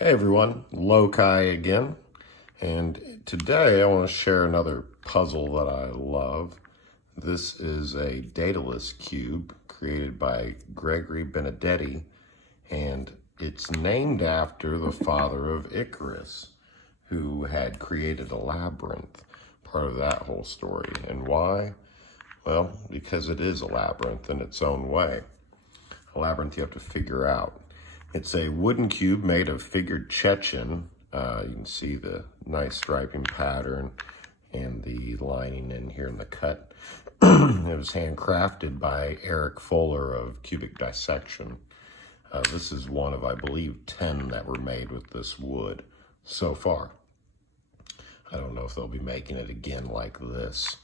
Hey everyone, Lokai again, and today I want to share another puzzle that I love. This is a Daedalus cube created by Gregory Benedetti, and it's named after the father of Icarus, who had created a labyrinth, part of that whole story. And why? Well, because it is a labyrinth in its own way. A labyrinth you have to figure out. It's a wooden cube made of figured Chechen. You can see the nice striping pattern and the lining in here in the cut. It was handcrafted by Eric Fuller of Cubic Dissection. This is one of, I believe, 10 that were made with this wood so far. I don't know if they'll be making it again like this.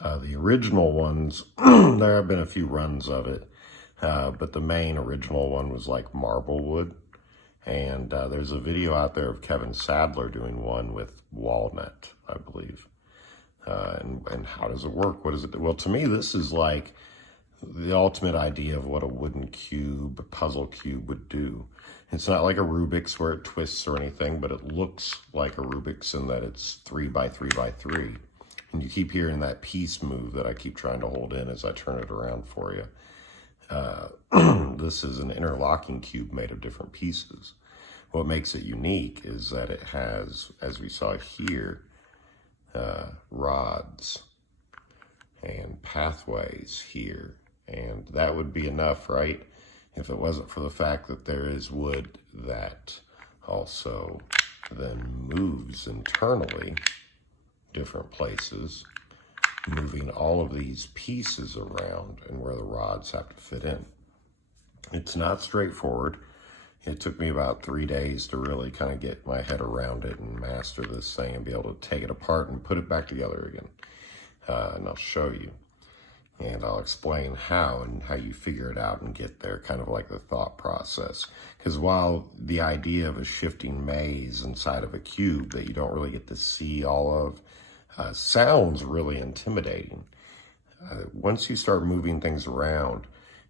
The original ones, there have been a few runs of it. But the main original one was like marble wood. And there's a video out there of Kevin Sadler doing one with walnut, I believe. And how does it work? What does it do? Well, to me, this is like the ultimate idea of what a wooden cube, puzzle cube would do. It's not like a Rubik's where it twists or anything, but it looks like a Rubik's in that it's 3 by 3 by 3. And you keep hearing that piece move that I keep trying to hold in as I turn it around for you. This is an interlocking cube made of different pieces. What makes it unique is that it has, as we saw here, rods and pathways here. And that would be enough, right? If it wasn't for the fact that there is wood that also then moves internally different places, moving all of these pieces around and where the rods have to fit in. It's not straightforward. It took me about 3 days to really kind of get my head around it and master this thing and be able to take it apart and put it back together again. And I'll show you. And I'll explain how and how you figure it out and get there, kind of like the thought process. Because while the idea of a shifting maze inside of a cube that you don't really get to see all of sounds really intimidating, once you start moving things around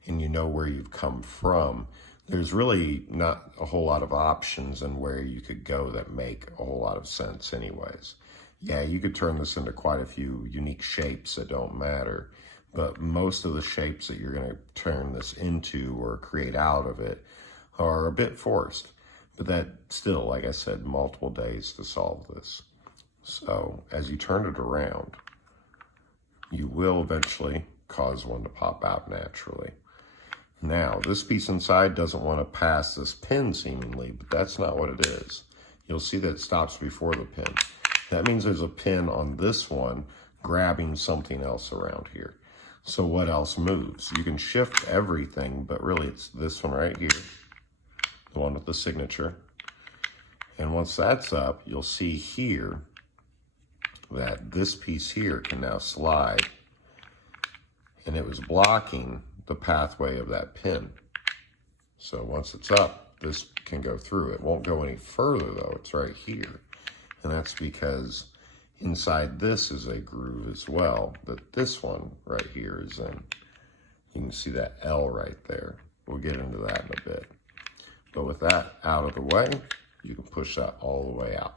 and you know where you've come from, there's really not a whole lot of options and where you could go that make a whole lot of sense anyways. Yeah, you could turn this into quite a few unique shapes that don't matter, but most of the shapes that you're going to turn this into or create out of it are a bit forced. But that still, like I said, multiple days to solve this. So as you turn it around, you will eventually cause one to pop out naturally. Now, this piece inside doesn't want to pass this pin seemingly, but that's not what it is. You'll see that it stops before the pin. That means there's a pin on this one grabbing something else around here. So what else moves? You can shift everything, but really it's this one right here, the one with the signature. And once that's up, you'll see here that this piece here can now slide, and it was blocking the pathway of that pin. So once it's up, this can go through. It won't go any further though, it's right here. And that's because inside this is a groove as well, but this one right here is in. You can see that L right there. We'll get into that in a bit. But with that out of the way, you can push that all the way out.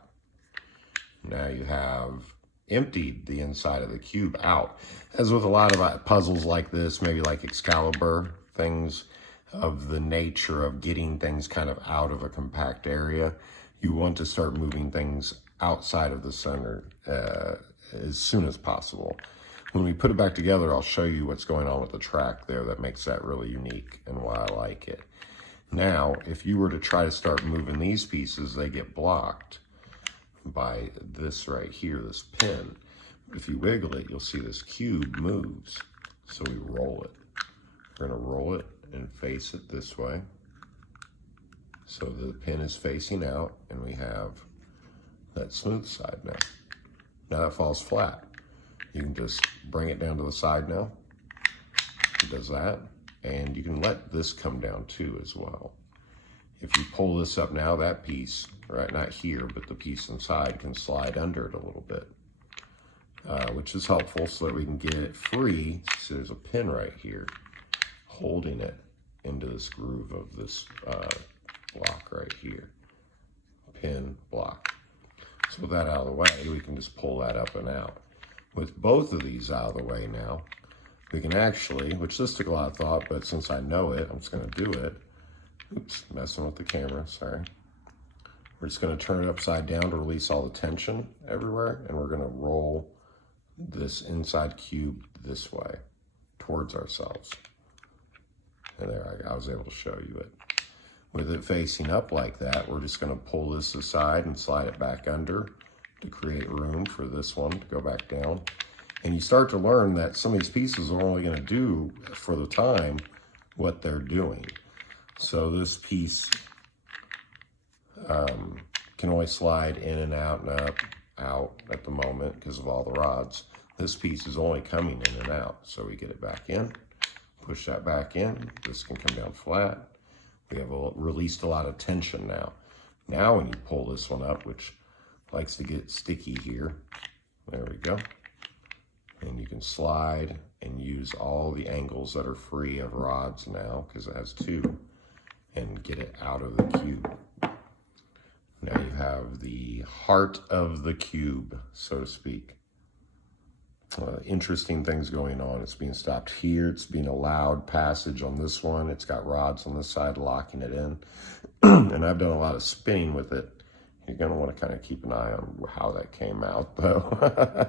Now you have emptied the inside of the cube out. As with a lot of puzzles like this, maybe like Excalibur, things of the nature of getting things kind of out of a compact area, you want to start moving things outside of the center as soon as possible. When we put it back together, I'll show you what's going on with the track there that makes that really unique and why I like it. Now, if you were to try to start moving these pieces, they get blocked by this right here, this pin. But if you wiggle it, you'll see this cube moves. So we roll it. We're gonna roll it and face it this way. So the pin is facing out and we have that smooth side now. Now that falls flat. You can just bring it down to the side now. It does that. And you can let this come down too as well. If you pull this up now, that piece, right, not here, but the piece inside can slide under it a little bit, which is helpful so that we can get it free. So there's a pin right here holding it into this groove of this block right here. pin, block. So with that out of the way, we can just pull that up and out. With both of these out of the way now, we can actually, which this took a lot of thought, but since I know it, I'm just going to do it. Oops, messing with the camera, sorry. We're just going to turn it upside down to release all the tension everywhere, and we're going to roll this inside cube this way towards ourselves. And there, I was able to show you it. With it facing up like that, we're just going to pull this aside and slide it back under to create room for this one to go back down. And you start to learn that some of these pieces are only going to do for the time what they're doing. So this piece can only slide in and out at the moment because of all the rods. This piece is only coming in and out. So we get it back in, push that back in. This can come down flat. We have released a lot of tension now. Now when you pull this one up, which likes to get sticky here, there we go. And you can slide and use all the angles that are free of rods now, because it has two, and get it out of the cube. Now you have the heart of the cube, so to speak. Interesting things going on. It's being stopped here. It's being allowed passage on this one. It's got rods on this side locking it in. And I've done a lot of spinning with it. You're going to want to kind of keep an eye on how that came out, though.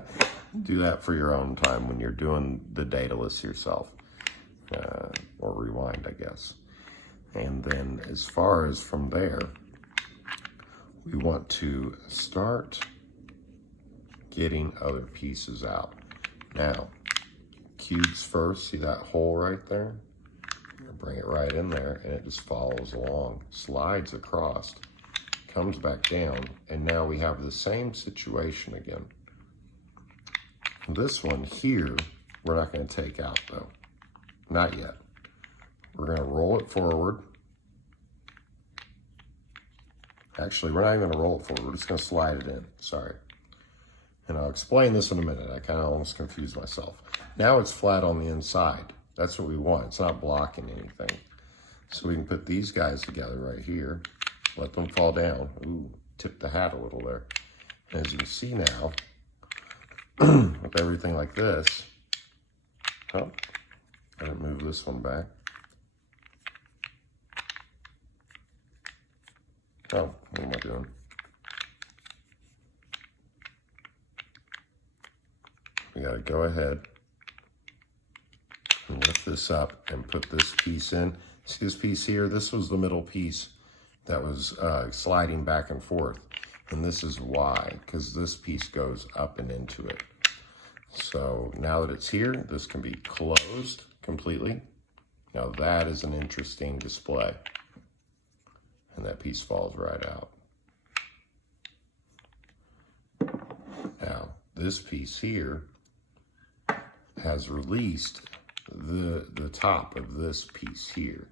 Do that for your own time when you're doing the Daedalus yourself. Or rewind, I guess. And then as far as from there, we want to start getting other pieces out. Now, cubes first, see that hole right there? Bring it right in there, and it just follows along, slides across, comes back down, and now we have the same situation again. This one here, we're not going to take out though. Not yet. We're going to roll it forward. Actually, we're not even going to roll it forward. We're just going to slide it in. Sorry. And I'll explain this in a minute. I kind of almost confused myself. Now it's flat on the inside. That's what we want. It's not blocking anything. So we can put these guys together right here. Let them fall down. Ooh, tip the hat a little there. And as you can see now, with everything like this, oh, I didn't move this one back. Oh, what am I doing? We gotta go ahead and lift this up and put this piece in. See this piece here? This was the middle piece that was sliding back and forth. And this is why, because this piece goes up and into it. So now that it's here, this can be closed completely. Now that is an interesting display. And that piece falls right out. Now, this piece here has released the top of this piece here.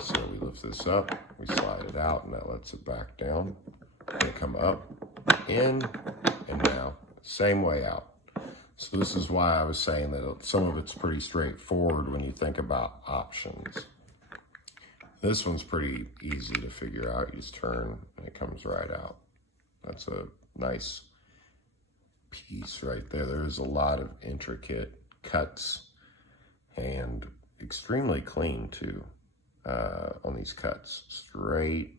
So we lift this up, we slide it out, and that lets it back down. They come up, in, and now same way out. So this is why I was saying that some of it's pretty straightforward when you think about options. This one's pretty easy to figure out. You just turn and it comes right out. That's a nice piece right there. There's a lot of intricate cuts and extremely clean too on these cuts. Straight,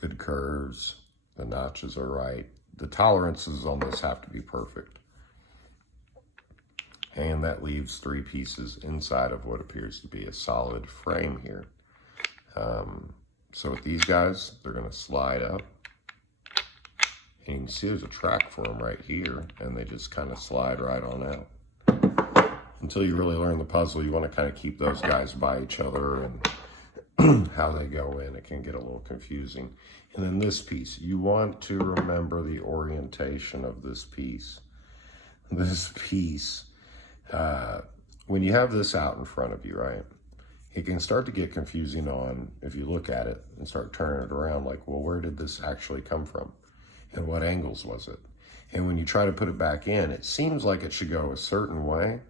good curves, the notches are right. The tolerances on this have to be perfect. And that leaves three pieces inside of what appears to be a solid frame here. So with these guys, they're going to slide up. And you can see there's a track for them right here, and they just kind of slide right on out. Until you really learn the puzzle, you want to kind of keep those guys by each other and how they go in. It can get a little confusing. And then this piece, you want to remember the orientation of this piece. This piece, when you have this out in front of you, right? It can start to get confusing on, if you look at it and start turning it around, like, well, where did this actually come from? And what angles was it? And when you try to put it back in, it seems like it should go a certain way,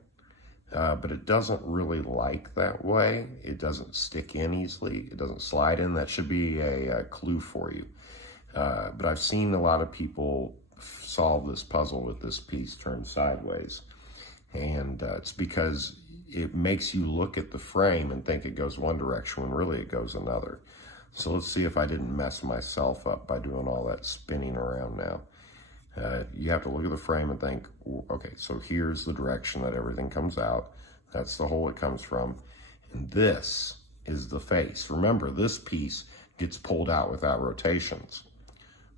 but it doesn't really like that way. It doesn't stick in easily. It doesn't slide in. That should be a clue for you. But I've seen a lot of people solve this puzzle with this piece turned sideways. And it's because it makes you look at the frame and think it goes one direction when really it goes another. So let's see if I didn't mess myself up by doing all that spinning around now. You have to look at the frame and think, okay, so here's the direction that everything comes out. That's the hole it comes from. And this is the face. Remember, this piece gets pulled out without rotations.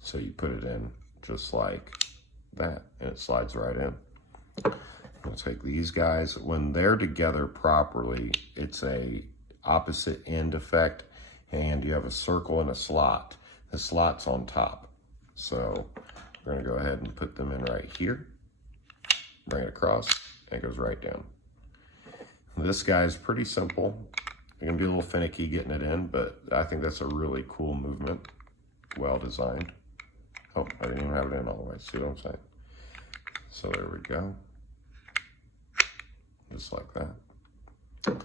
So you put it in just like that, and it slides right in. We'll take these guys. When they're together properly, it's a opposite end effect, and you have a circle and a slot. The slot's on top. So we're gonna go ahead and put them in right here, bring it across, and it goes right down. This guy's pretty simple. You're gonna be a little finicky getting it in, but I think that's a really cool movement. Well designed. Oh, I didn't even have it in all the way. See what I'm saying? So there we go. Just like that. And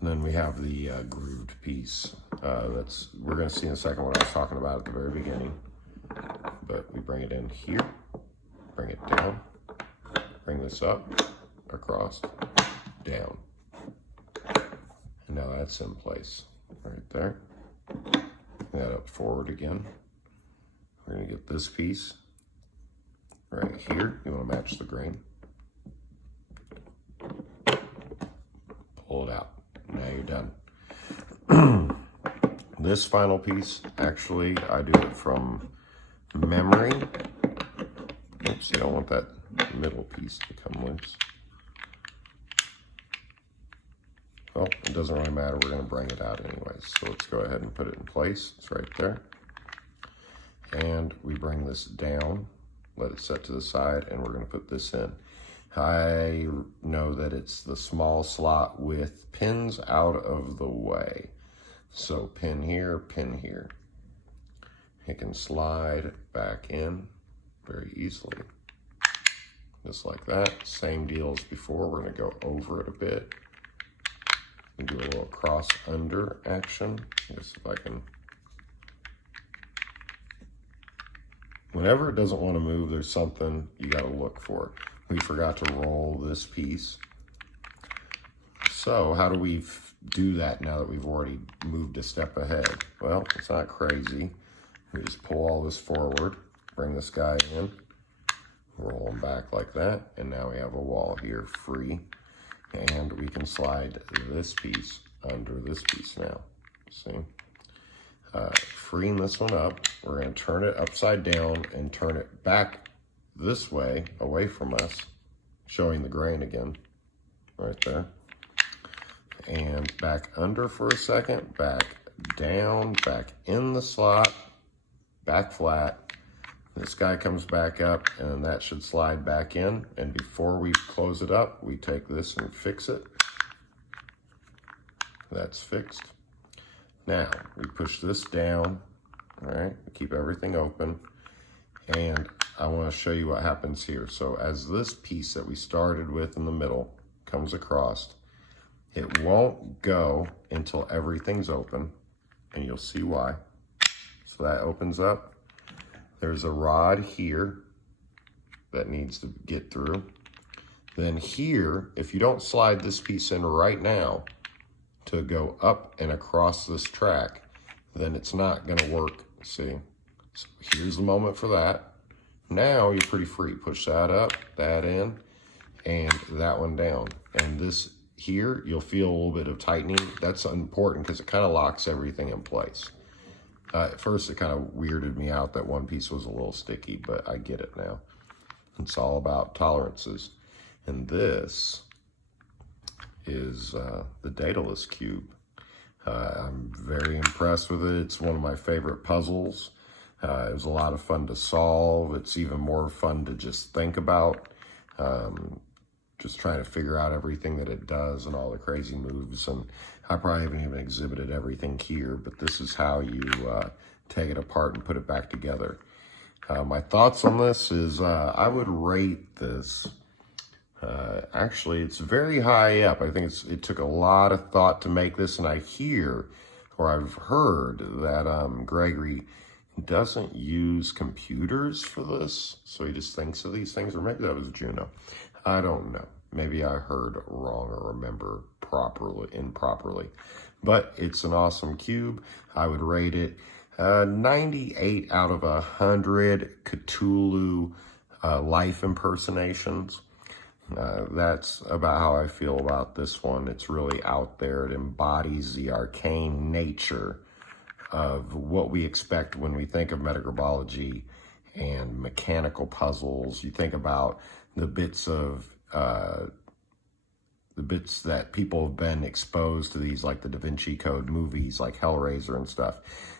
then we have the grooved piece. We're going to see in a second what I was talking about at the very beginning. But we bring it in here, bring it down, bring this up, across, down. And now that's in place right there. Bring that up forward again. We're going to get this piece right here. You want to match the grain. Pull it out. Now you're done. This final piece, actually, I do it from memory. Oops, I don't want that middle piece to come loose. Well, it doesn't really matter. We're going to bring it out anyways. So let's go ahead and put it in place. It's right there. And we bring this down, let it set to the side, and we're going to put this in. I know that it's the small slot with pins out of the way. So pin here, pin here. It can slide back in very easily. Just like that. Same deal as before. We're going to go over it a bit. And do a little cross under action. Just if I can. Whenever it doesn't want to move, there's something you got to look for. We forgot to roll this piece. So how do we do that now that we've already moved a step ahead? Well, it's not crazy. We just pull all this forward, bring this guy in, roll him back like that, and now we have a wall here free. And we can slide this piece under this piece now. See? Freeing this one up, we're going to turn it upside down and turn it back this way, away from us, showing the grain again, right there. And back under for a second, back down, back in the slot, back flat. This guy comes back up, and that should slide back in. And before we close it up, we take this and fix it. That's fixed. Now, we push this down, all right? Keep everything open. And I want to show you what happens here. So as this piece that we started with in the middle comes across, it won't go until everything's open, and you'll see why. So that opens up. There's a rod here that needs to get through. Then here, if you don't slide this piece in right now to go up and across this track, then it's not going to work, see? So here's the moment for that. Now you're pretty free. Push that up, that in, and that one down. And this here, you'll feel a little bit of tightening. That's important because it kind of locks everything in place. At first, it kind of weirded me out that one piece was a little sticky, but I get it now. It's all about tolerances. And this is the Daedalus cube. I'm very impressed with it. It's one of my favorite puzzles. It was a lot of fun to solve. It's even more fun to just think about. Just trying to figure out everything that it does and all the crazy moves. And I probably haven't even exhibited everything here, but this is how you take it apart and put it back together. My thoughts on this is I would rate this. Actually, it's very high up. I think it took a lot of thought to make this, and I hear, or I've heard that Gregory doesn't use computers for this, so he just thinks of these things, or maybe that was Juno. I don't know. Maybe I heard wrong or remember improperly. But it's an awesome cube. I would rate it 98 out of 100 Cthulhu life impersonations. That's about how I feel about this one. It's really out there. It embodies the arcane nature of what we expect when we think of metaherbology and mechanical puzzles. You think about the bits that people have been exposed to, these like the Da Vinci Code movies, like Hellraiser and stuff.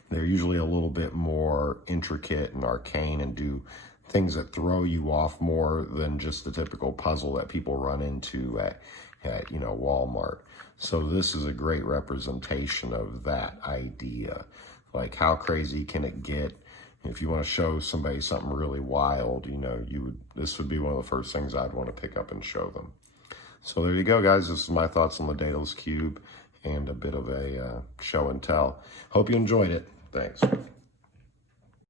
They're usually a little bit more intricate and arcane and do things that throw you off more than just the typical puzzle that people run into at Walmart. So this is a great representation of that idea. Like, how crazy can it get? If you want to show somebody something really wild, this would be one of the first things I'd want to pick up and show them. So there you go, guys. This is my thoughts on the Daedalus cube and a bit of a show and tell. Hope you enjoyed it. Thanks.